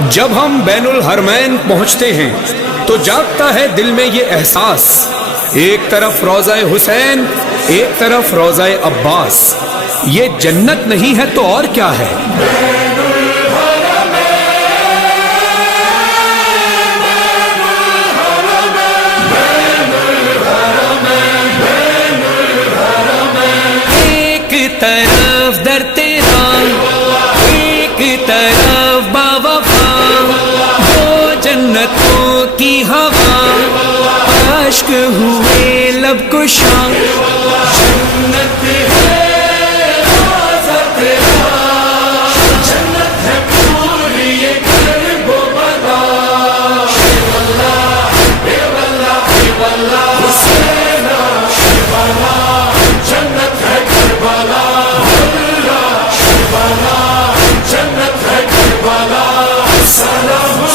جب ہم بین الحرمین پہنچتے ہیں تو جاگتا ہے دل میں یہ احساس، ایک طرف روضہ حسین، ایک طرف روضہ عباس، یہ جنت نہیں ہے تو اور کیا ہے؟ ایک طرف در تیرا، ایک طرف باوفا، دو جنتوں کی ہوا، عشق ہوئے لب کشا، جنت ہے روضہ تیرا، جنت ہے پوری یہ کرب و بلا، اے واللہ اے واللہ حسین شیبالا، جنت ہے کربلا، اللہ شیبالا، جنت ہے کربلا، سلام